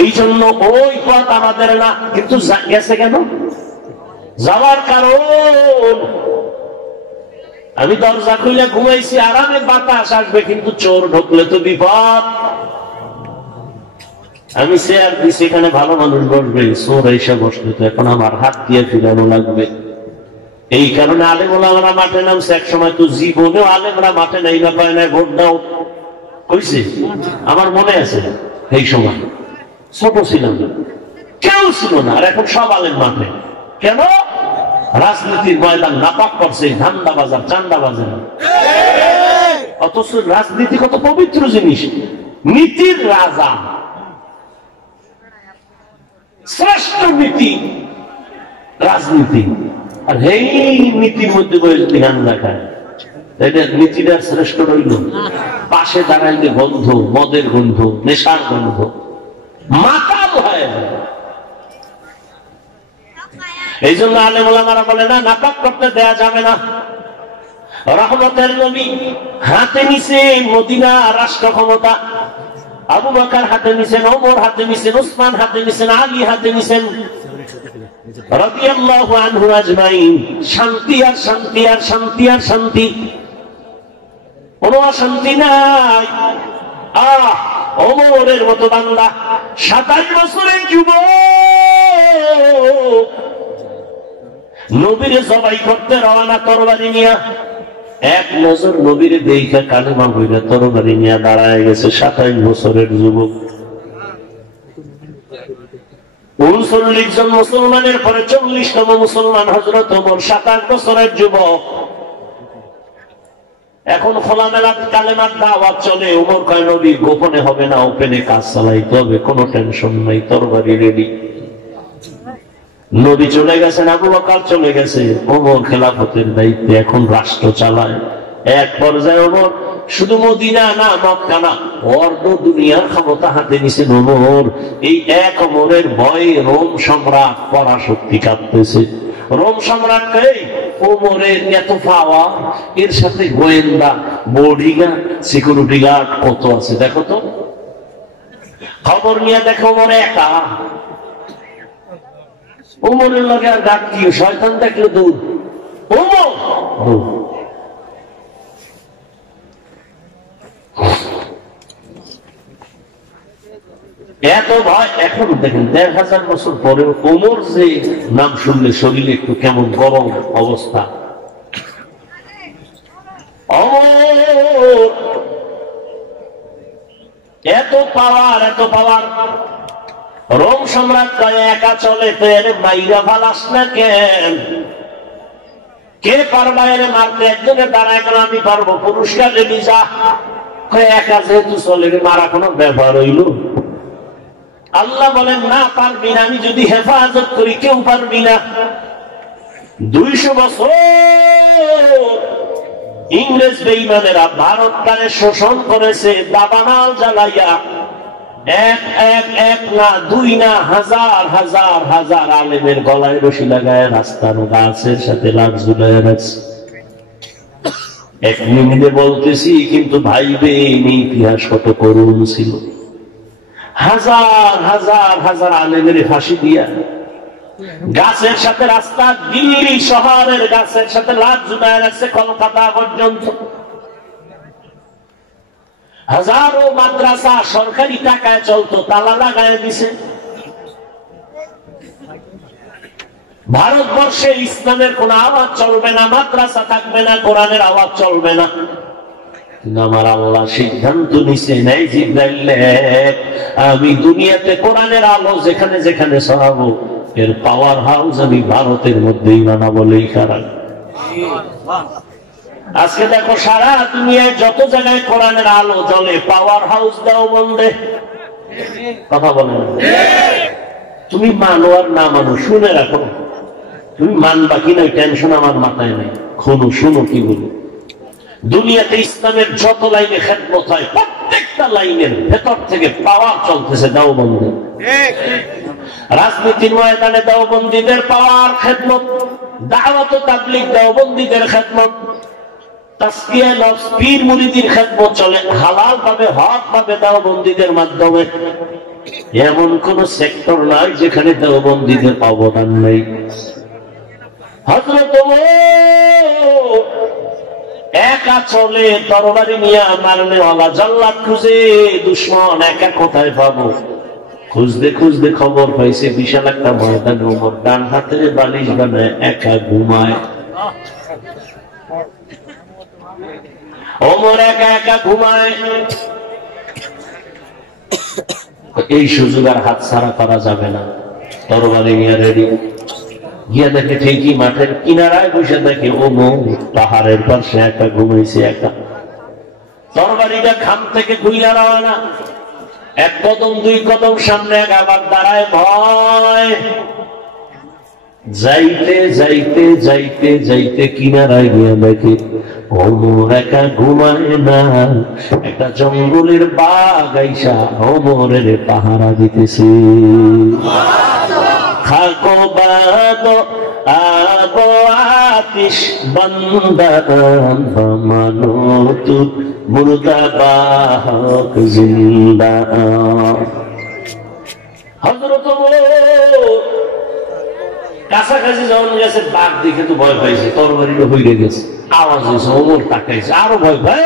এই জন্য ওই পথ আমাদের না, কিন্তু গেছে কেন? যাওয়ার কারণ আমি দরজা খুলে ঘুমাইছি, আরামে বাতাস আসবে, কিন্তু চোর ঢুকলে তো বিপদ। আমি চেয়ার দিছি, এখানে ভালো মানুষ বসবে, চোর এসে বসবে তো এখন আমার হাত দিয়ে ফিরানো লাগবে। এই কারণে আলেম ওলামারা মাঠে নামছে। এক সময় তো জীবনেও আলেমরা মাঠে নাই না পায় না, ভোট দাও কইছে, আমার মনে আছে। এই সময় ছোট ছিলাম, কেউ ছিল না, আর এখন সব আলেম মাঠে। কেন? রাজনীতির ময়দান নাপাক করছে, ধান্দা বাজার, চান্দা বাজার। অথচ রাজনীতি কত পবিত্র জিনিস, নীতির রাজা, শ্রেষ্ঠ নীতি রাজনীতি। আর এই নীতির মধ্যে যদি ধ্যান রাখায়, এটা নীতিটার শ্রেষ্ঠ রইল। পাশে দাঁড়াইলে গন্ধ, মদের গন্ধ, নেশার গন্ধ, মাতাল হয়। এই জন্য আলেম ওলামারা বলে না, নাপাক করতে দেয়া যাবে না। রহমতের নবী হাতে নিছেন মদিনা রাষ্ট্র ক্ষমতা, আবু বকর হাতে নিছেন, ওমর হাতে নিছেন, উসমান হাতে নিছেন, আলী হাতে নিছেন রাদিয়াল্লাহু আনহু আজমাইন। শান্তি আর শান্তি আর শান্তি আর শান্তি, কোনো অশান্তি নাই। ওমরের মতো বান্দা, 27 বছরের যুবক, নবীরে জবাই করতে রওনা তরবারি নিয়া, এক নজর নবীরে দেখা কালেমা বইরা তরবারি নিয়া দাঁড়ায় গেছে 27 বছরের যুবক। 39 জন মুসলমানের পরে 40তম মুসলমান হযরত ওমর, 27 বছরের যুবক। এখন খোলামেলা কালেমার দাওয়াত চলে। ওমর কয়, নবী গোপনে হবে না, ওপেনে কাজ চালাইতে হবে, কোনো টেনশন নাই, তরবারি রেডি। নবী চলে গেছেন, আবু বকর চলে গেছে, ওমর খেলাফতের দায়িত্বে এখন রাষ্ট্র চালায়। এক পর্যায়ে ওমর শুধু মদিনা না, মক্কা না, অর্ধ দুনিয়ার ক্ষমতা হাতে নিছেন ওমর। এই এক ওমরের ভয়ে রোম সম্রাট পরাশক্তি কাঁপতেছে। রোম সম্রাটকে ওমরের এত পাওয়া, এর সাথে গোয়েন্দা, বডিগার্ড, সিকিউরিটি গার্ড কত আছে দেখো তো। খবর নিয়ে দেখো ওমর একা। ওমরের লগে আর ডাক কি, শয়তান দেখলো দূর, ওমর এত ভয়। এখন দেখেন 1000 বছর পরে ওমর যে নাম শুনলে শরীরে একটু কেমন গরম অবস্থা। এত পাওয়ার, এত পাওয়ার। রোম সম্রাট কয়, একা চলে তো এর মাইরা ফালাস না কেন? কে পারবা এর মারতে? একজনের দাঁড়ায় কেন, আমি পারবো, পুরস্কার রেডি যা। একা যেহেতু চলে, মারা কোনো ব্যবহার হইল? আল্লাহ বলেন না, পারবি না, আমি যদি হেফাজত করি কেউ পারবি না। 200 বছর ইংরেজ বেঈমানেরা ভারতকে শোষণ করেছে, দাবানল জ্বালাইয়া। এক না, 2 না, হাজার হাজার হাজার আলেমের গলায় রশি লাগায় রাস্তার গাছের সাথে লাগ ঝুলাইয়া রাখছে। 1 মিনিটে বলতেছি, কিন্তু ভাইবে ইতিহাস কত করুণ ছিল। হাজার হাজার হাজার আলেমের ফাঁসি দিয়া গাছের সাথে রাস্তা, দিল্লি শহরের গাছের সাথে লাভ ঝুলায় রাখছে, কলকাতা পর্যন্ত। হাজারো মাদ্রাসা সরকারি টাকায় চলতো, তালা লাগায় দিছে। ভারতবর্ষে ইসলামের কোন আওয়াজ চলবে না, মাদ্রাসা থাকবে না, কোরআনের আওয়াজ চলবে না। আমার আল্লাহ সিদ্ধান্ত নিছে, নাই জিবরাইল, আমি দুনিয়াতে কোরআনের আলো যেখানে যেখানে ছড়াবো, এর পাওয়ার হাউস আমি ভারতের মধ্যেই বানাবো। বলেই কারণ আজকে দেখো সারা দুনিয়ায় যত জায়গায় কোরআনের আলো জ্বলে, পাওয়ার হাউস দাও বন্ধে। কথা বলে না, তুমি মানো আর না মানো, শুনে রাখো। তুমি মানবা কিনা টেনশন আমার মাথায় নেই, শুনো কি বলি। দুনিয়াতে ইসলামের যত লাইনে খেদমত হয়, প্রত্যেকটা লাইনের ভেতর থেকে পাওয়ার চলতেছে দেওবন্দি। রাজনীতির ময়দানে দেওবন্দীদের পাওয়ার খেদমত, দাওয়াত ও তাবলীগ দেওবন্দীদের খেদমত, তাসকিয়া নফস পীর মুরিদির খেদমত চলে হালাল ভাবে, হক ভাবে, দেওবন্দীদের মাধ্যমে। এমন কোন সেক্টর নাই যেখানে দেওবন্দীদের অবদান নেই। হযরত একা চলে, তরবারি নিয়ে মারনে ওয়ালা, জাল্লাদ খুঁজে, দুশ্মন একা কোথায় পাবো? খুঁজতে খুঁজতে খবর পাইছে বিশাল একটা ময়দানে ওমর ডান হাতে বালিশ বানায় একা ঘুমায়। ওমর একা একা ঘুমায়। এই সুযোগ আর হাত ছাড়া করা যাবে না। তরবারি নিয়ে রেডি গিয়া দেখে ঠিকই মাঠের কিনারায় বসে দেখে ওমর পাহাড়ের পাশে একা ঘুমাইছে একা। তরবারিটা খাম থেকে খুইলা রওনা, এক কদম দুই কদম সামনে আবার দাঁড়ায় ভয়। যাইতে যাইতে যাইতে যাইতে কিনারায় গিয়া দেখে ওমর একা ঘুমায় না, একটা জঙ্গলের বাঘ আইসা ওমরের পাহারা দিতেছে। খাকো বাদ আবো আতিশ বন্দন বমানো তু মুর্দা বাহক জিন্দা। হযরত কাছাকাছি যখন গেছে বাঘ দেখে তো ভয় পাইছে, তরবারিটা হইরে গেছে, আওয়াজ হয়েছে, ওমর তাকাইছে, আরো ভয় পাই।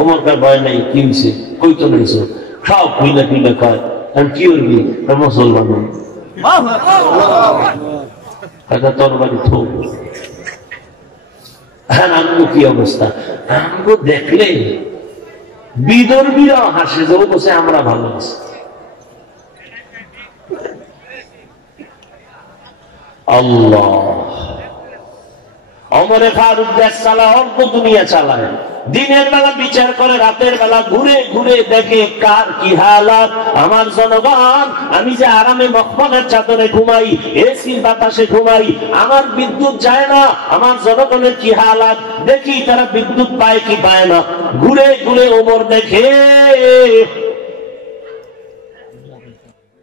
ওমর কার ভয় নাই, কি হয়েছে? কই তো নিয়েছে সব খুইলা খুইলা কয়, আমি কি করবি? মুসলমান তরবারি থোক। আমগো কি অবস্থা? আমগো দেখলে বিদর্মীরাও হাসে, যে ও বসে আমরা ভালো আছি। আল্লাহ ওমরে ফারুক দেশ চালায়, অল্প দুনিয়া চালায়, দিনের বেলা বিচার করে, রাতের বেলা ঘুরে ঘুরে দেখে কার কি হালাত। আমার জনগণ, আমি যে আরামে মখমলের চাদরে ঘুমাই, এসির বাতাসে ঘুমাই, আমার বিদ্যুৎ যায় না, আমার জনগণের কি হালাত দেখি, তারা বিদ্যুৎ পায় কি পায় না। ঘুরে ঘুরে ওমর দেখে,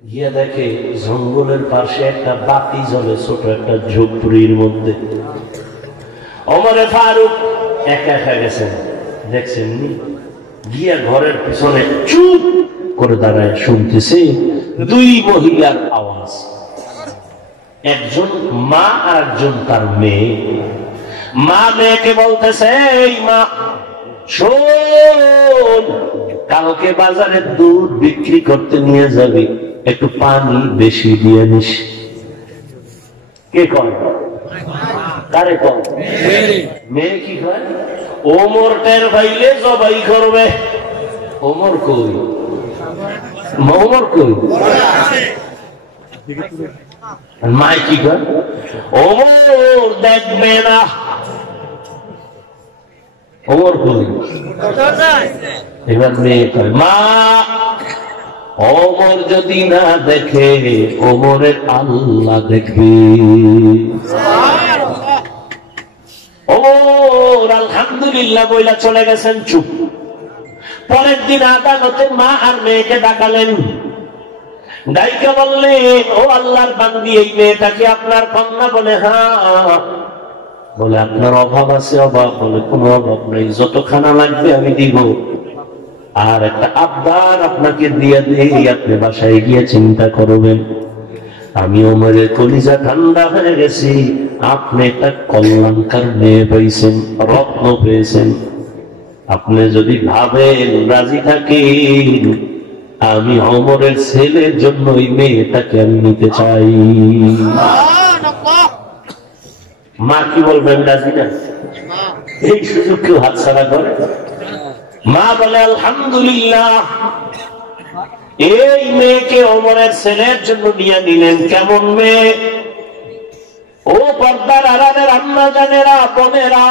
গিয়ে দেখে জঙ্গলের পাশে একটা বাতি জ্বলে, ছোট একটা ঝুপড়ির মধ্যে। ওমরে ফারুক একা একা গেছেন, দেখছেন গিয়া ঘরের পিছনে চুপ করে দাঁড়ায় শুনতেছে দুই মহিলার আওয়াজ। একজন মা আর একজন তার মেয়ে। মা মেয়েকে বলতেছে, এই মা শোন, কালকে বাজারে দুধ বিক্রি করতে নিয়ে যাবি, একটু পানি বেশি দিয়ে নিস। কে কয়? কারে কয়? মেয়ে কি কয়? ওমর টের পাইলে জবাই করবে। ওমর কই? ওমর কই? মাই কি কয়? ওমর দেখবে না। ওমর কই? এবার মেয়ে কয়, মা ওমর যদি না দেখে, ওমরের আল্লাহ দেখবে। ওমর আলহামদুলিল্লাহ বইলা চলে গেছেন, চুপ। পরের দিন আদালতে মা আর মেয়েকে ডাকালেন, ডাইকা বললেন, ও আল্লাহর বান্দি, এই মেয়েটাকে আপনার কন্যা? বলে হ্যাঁ। বলে আপনার অভাব আছে? অভাব? বলে কোনো অভাব নেই, যত খানা লাগবে আমি দিব, আর একটা আবদার আপনাকে দিয়ে দিই, আপনি বাসায় গিয়ে চিন্তা করবেন। আমি ওমরের কলিজা ঠান্ডা হয়ে গেছি, আপনি একটা কল্যাণকার মেয়ে পেয়েছেন, রত্ন পেয়েছেন। আপনি যদি ভাবেন, রাজি থাকেন, আমি ওমরের ছেলের জন্য ওই মেয়েটাকে আমি নিতে চাই। মা কি বলবেন? রাজি না? এই সুযোগ কেউ হাতছাড়া করে? মা বলে, আলহামদুলিল্লাহ, এই মেয়েকে ওমরের ছেলের জন্য নিয়ে নিলেন। কেমন মেয়ে? ও পর্দার আড়ালের আম্মা জানেরা, বোনেরা,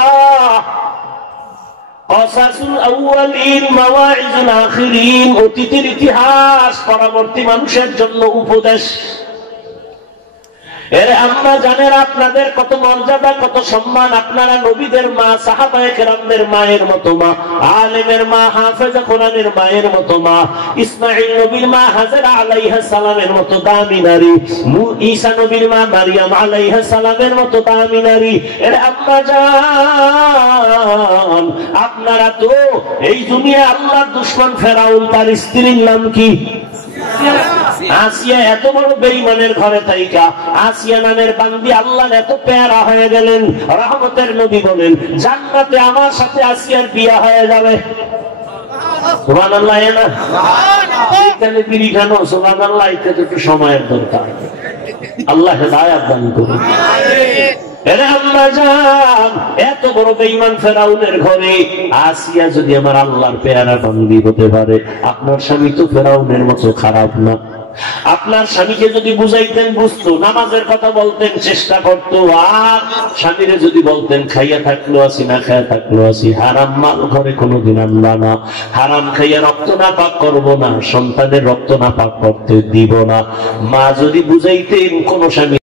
কসাসুল আউয়ালিন মাওয়াইজুল আখিরিন, অতীতের ইতিহাস পরবর্তী মানুষের জন্য উপদেশ। এর আম্মা জানেন আপনাদের কত মর্যাদা, কত সম্মান। আপনারা নবীদের মা, সাহাবায়ে কেরামদের মায়ের মতো মা, আলেমের মা, হাফেজা কোরআনের মায়ের মতো মা, ইসমাঈল নবীর মা হাজেরা আলাইহিস সালামের মতো দামি নারী, ঈসা নবীর মা মারিয়াম আলাইহিস সালামের মতো দামি নারী। এর আম্মা জান, আপনারা তো এই দুনিয়া আল্লাহর দুশমন ফেরাউন, তার স্ত্রীর নাম কি? আসিয়া। এত বড় বেঈমানের ঘরে থাইকা আসিয়া নামের বান্দি আল্লাহর এত প্যারা হয়ে গেলেন। রহমতের নবী বলেন, জান্নাতে আমার সাথে আসিয়ার বিয়ে হয়ে যাবে। সুবহানাল্লাহ। না এখানে বিড়ি খানো, সুবহানাল্লাহ, এটা তো একটু সময়ের দরকার। আল্লাহ হেদায়েত দান করুন। এরে আল্লাহ জান, এত বড় বেঈমান ফেরাউনের ঘরে আসিয়া যদি আমার আল্লাহর পেয়ারা বান্দি হতে পারে, আপনার স্বামী তো ফেরাউনের মতো খারাপ না। আপনার স্বামীকে যদি বুঝাইতেন বুঝতো, নামাজের কথা বলতেন চেষ্টা করতো, আর স্বামীরে যদি বলতেন খাইয়া থাকলো আসি না খাইয়া থাকলো আসি, হারাম মাল ঘরে কোনোদিন আনবা না, হারাম খাইয়া রক্ত না পাক করবো না, সন্তানের রক্ত না পাক করতে দিব না, মা যদি বুঝাইতেন কোন স্বামী